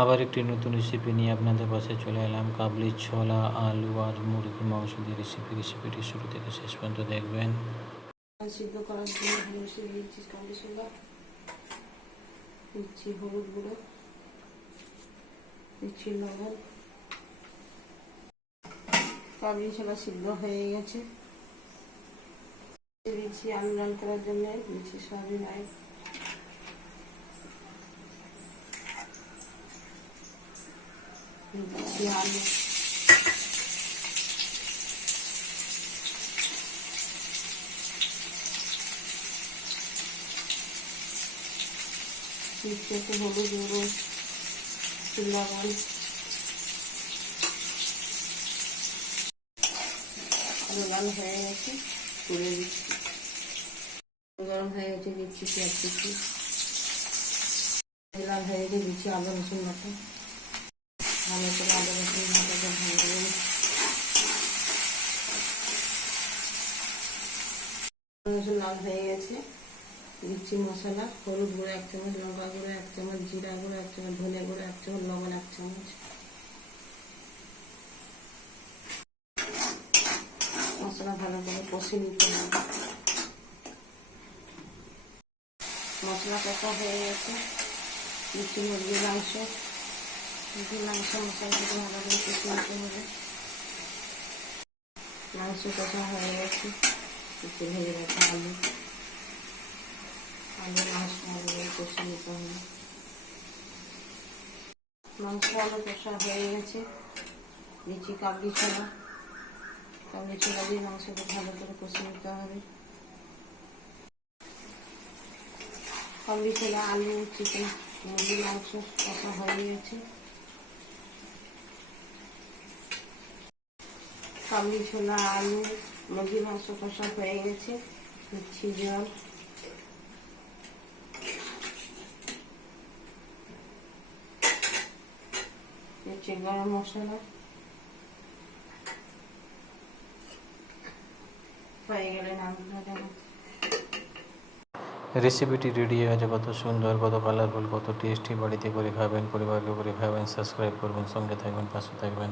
আবার একটি নতুন রেসিপি নিয়ে আপনাদের পাশে চলে এলাম। কাবলি ছোলা, আলু আর মুরগির মাংস দিয়ে রেসিপিটি শুরু থেকে শেষ পর্যন্ত দেখবেন। সিদ্ধ করার জন্য বসিয়ে দিচ্ছি কাবলি ছোলা, দিচ্ছি হলুদ গুঁড়ো, দিচ্ছি লবণ। কাবলি ছোলা সিদ্ধ হয়ে গেছে। দিচ্ছি আলু লাল করার জন্য, দিচ্ছি সয়াবিন অয়েল, দিচ্ছি আলু, দিচ্ছি একটু হলুদ গুঁড়ো, লবণ। আলু লাল হয়ে গেছে, তুলে দিচ্ছি। গরম হয়ে গেছে, দিচ্ছি পেঁয়াজ কুচি। লাল হয়ে গেছে, দিচ্ছি আদা রসুন বাটা। ভালো করে আদা রসুন বাটাটা ভেজে নেব। রসুন লাল হয়ে গেছে, দিচ্ছি মশলা। হলুদ গুঁড়ো 1 চামচ, লঙ্কা গুঁড়ো 1 চামচ, জিরা গুঁড়ো 1 চামচ, ধনে গুঁড়ো 1 চামচ, লবণ 1 চামচ। মশলা ভালো করে কষে নিতে হবে। মশলা কষা হয়ে গেছে, দিচ্ছি মুরগির মাংস। মুরগির মাংস মশলা থেকে ভালো করে কষে নিতে হবে। মাংস কষা হয়ে গেছে, একটু ভেজে রাখা আলু মাংস ভালো করে কষে নিতে হবে। মাংস আলু কষা হয়ে গেছে, দিচ্ছি কাবলি ছোলা। কাবলি ছোলা দিয়ে মাংসটা ভালো করে কষে নিতে হবে। কাবলি ছোলা, আলু, চিকেন, মুরগির মাংস কষা হয়ে গেছে। কাবলি ছোলা, আলু, মুরগির মাংস কষা হয়ে গেছে, দিচ্ছি জল। দিচ্ছি গরম মশলা। হয়ে গেলে নামটা দেবো। রেসিপিটি রেডি হয়ে গেছে। কত সুন্দর, কত কালারফুল, কত টেস্টি। বাড়িতে করে খাবেন, পরিবারকে করে খাবেন। সাবস্ক্রাইব করবেন, সঙ্গে থাকবেন, পাশে থাকবেন।